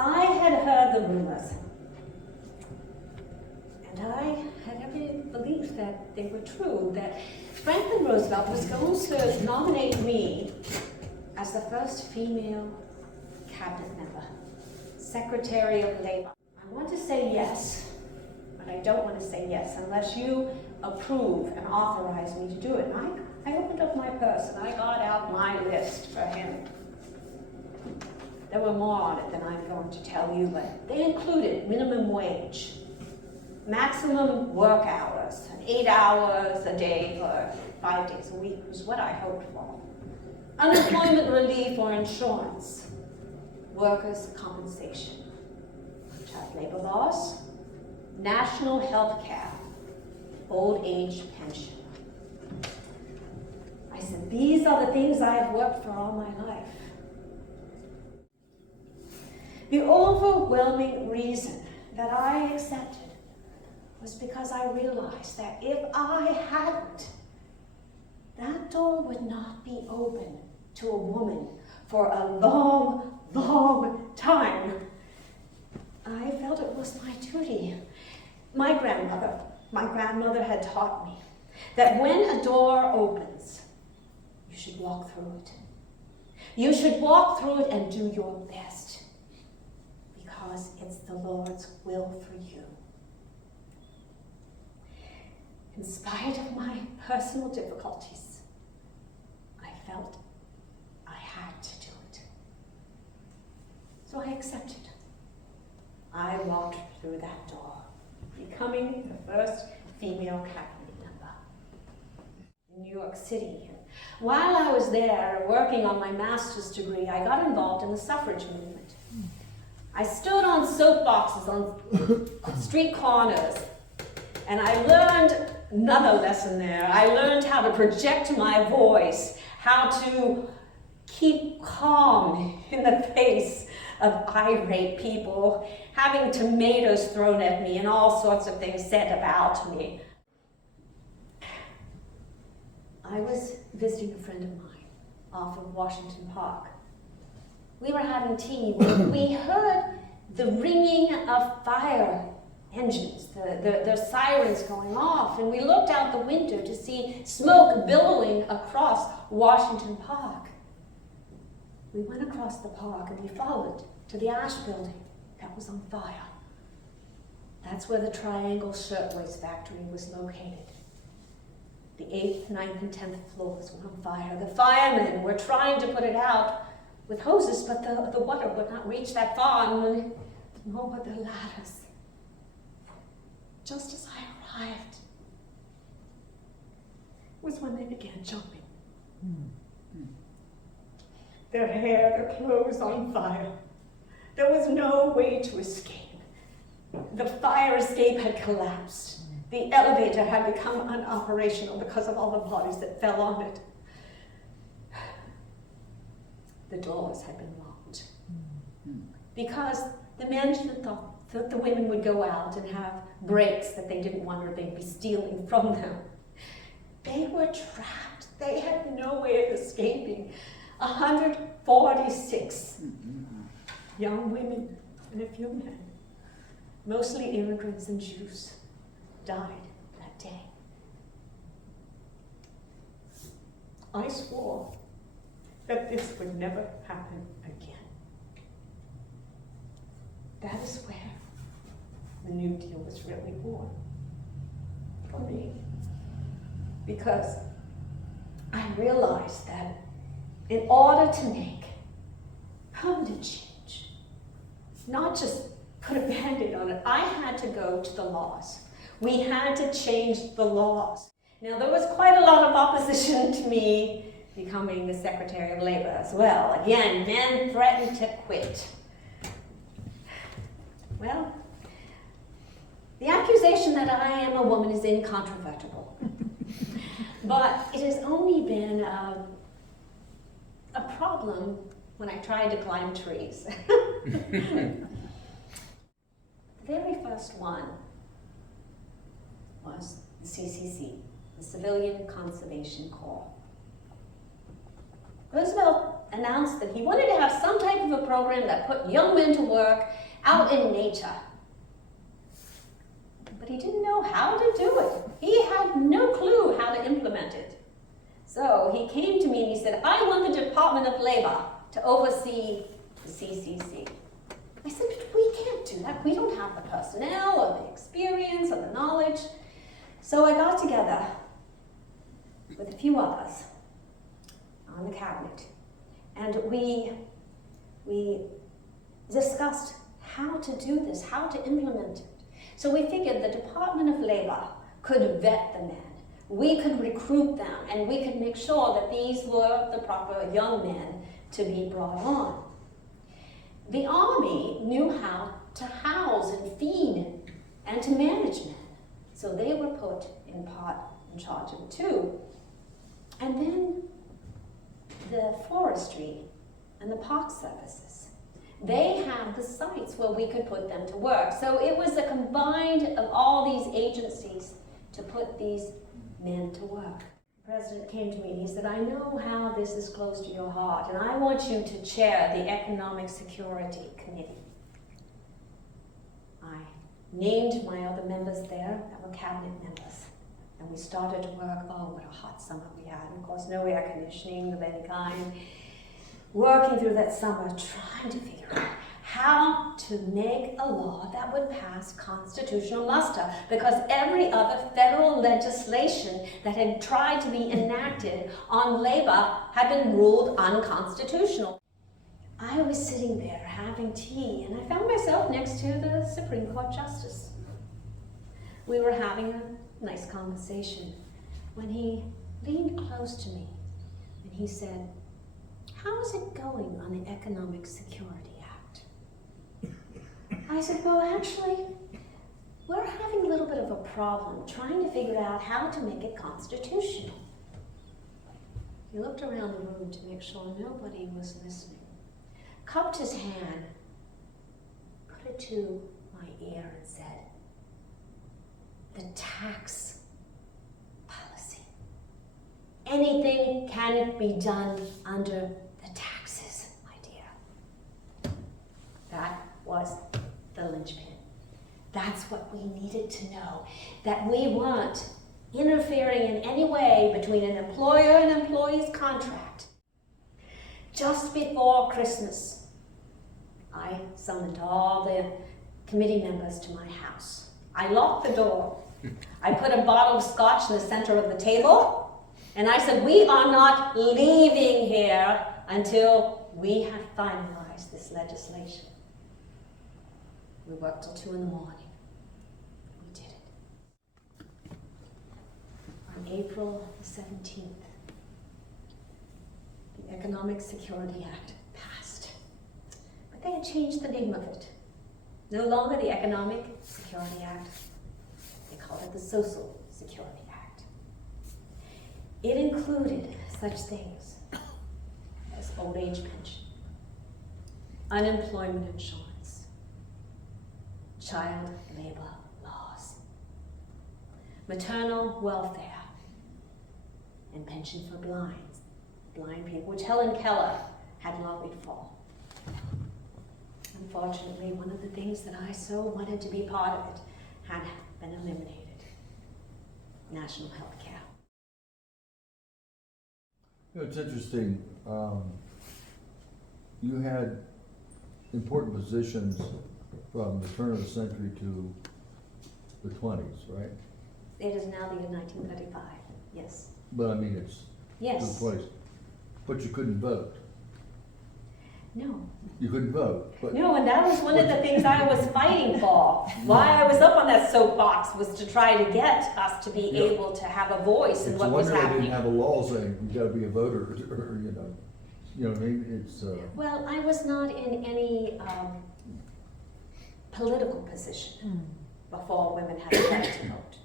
I had heard the rumors, and I had every belief that they were true, that Franklin Roosevelt was going to nominate me as the first female cabinet member, Secretary of Labor. I want to say yes, but I don't want to say yes unless you approve and authorize me to do it. And I opened up my purse and I got out my list for him. There were more on it than I'm going to tell you, but they included minimum wage, maximum work hours, 8 hours a day for 5 days a week was what I hoped for. Unemployment relief or insurance, workers' compensation, child labor laws, national health care, old age pension. I said, these are the things I've worked for all my life. The overwhelming reason that I accepted was because I realized that if I hadn't, that door would not be open to a woman for a long, long time. I felt it was my duty. My grandmother had taught me that when a door opens, you should walk through it. You should walk through it and do your best, because it's the Lord's will for you. In spite of my personal difficulties, I felt I had to do it. So I accepted. I walked through that door, becoming the first female cabinet member in New York City. While I was there working on my master's degree, I got involved in the suffrage movement. I stood on soapboxes on street corners, and I learned another lesson there. I learned how to project my voice, how to keep calm in the face of irate people, having tomatoes thrown at me and all sorts of things said about me. I was visiting a friend of mine off of Washington Park. We were having tea when we heard the ringing of fire engines, the sirens going off, and we looked out the window to see smoke billowing across Washington Park. We went across the park and we followed to the Ash building that was on fire. That's where the Triangle Shirtwaist Factory was located. The 8th, 9th, and 10th floors were on fire. The firemen were trying to put it out with hoses, but the water would not reach that far, and nor would the ladders. Just as I arrived was when they began jumping. Their hair, their clothes on fire. There was no way to escape. The fire escape had collapsed. The elevator had become unoperational because of all the bodies that fell on it. The doors had been locked because the management thought that the women would go out and have breaks that they didn't want, or they'd be stealing from them. They were trapped. They had no way of escaping. 146 young women and a few men, mostly immigrants and Jews, died that day. I swore that this would never happen again. That is where the New Deal was really born for me, because I realized that in order to make permanent change, not just put a Band-Aid on it, I had to go to the laws. We had to change the laws. Now, there was quite a lot of opposition to me becoming the Secretary of Labor as well. Again, men threatened to quit. Well, the accusation that I am a woman is incontrovertible. But it has only been a problem when I tried to climb trees. The very first one was the CCC, the Civilian Conservation Corps. Roosevelt announced that he wanted to have some type of a program that put young men to work out in nature. But he didn't know how to do it. He had no clue how to implement it. So he came to me and he said, I want the Department of Labor to oversee the CCC. I said, but we can't do that. We don't have the personnel or the experience or the knowledge. So I got together with a few others on the cabinet, and we discussed how to do this, how to implement it. So we figured the Department of Labor could vet the men. We could recruit them, and we could make sure that these were the proper young men to be brought on. The Army knew how to house and feed and to manage men. So they were put in part in charge of it too. And then the forestry and the park services, they had the sites where we could put them to work. So it was a combined of all these agencies to put these men to work. The president came to me and he said, I know how this is close to your heart, and I want you to chair the Economic Security Committee. I named my other members there that were cabinet members. And we started to work. Oh, what a hot summer we had. And of course, no air conditioning of any kind. Working through that summer, trying to figure out how to make a law that would pass constitutional muster, because every other federal legislation that had tried to be enacted on labor had been ruled unconstitutional. I was sitting there having tea, and I found myself next to the Supreme Court Justice. We were having a nice conversation when he leaned close to me and he said, how is it going on the Economic Security Act? I said, well, actually, we're having a little bit of a problem trying to figure out how to make it constitutional. He looked around the room to make sure nobody was listening, cupped his hand, put it to my ear and said, the tax policy. Anything can be done under the taxes, my dear. That was the linchpin. That's what we needed to know, that we weren't interfering in any way between an employer and employee's contract. Just before Christmas, I summoned all the committee members to my house. I locked the door. I put a bottle of scotch in the center of the table, and I said, we are not leaving here until we have finalized this legislation. We worked till 2 in the morning. We did it. On April 17th, the Economic Security Act passed. But they had changed the name of it. No longer the Economic Security Act. They called it the Social Security Act. It included such things as old age pension, unemployment insurance, child labor laws, maternal welfare, and pension for blind people, which Helen Keller had lobbied for. Unfortunately, one of the things that I so wanted to be part of it had been eliminated. National health care. You know, it's interesting. You had important positions from the turn of the century to the 20s, right? It is now the year 1935, yes. But I mean, it's Yes. the 20s. But you couldn't vote. No. You couldn't vote. But No, and that was one of the things I was fighting for. Why I was up on that soapbox was to try to get us to be able to have a voice in it's what a was wonder they happening. didn't have a law saying you got to be a voter, or you know what I mean? It's Well, I was not in any political position before women had the right to vote.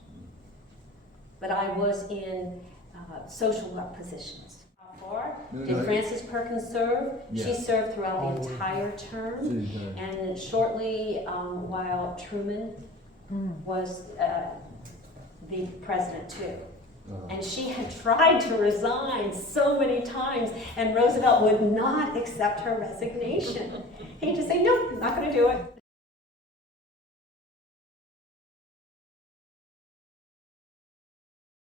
But I was in social work positions. Did Frances Perkins serve? Yeah. She served throughout the entire term, and shortly while Truman was the president too. And she had tried to resign so many times, and Roosevelt would not accept her resignation. He'd just say, nope, not going to do it.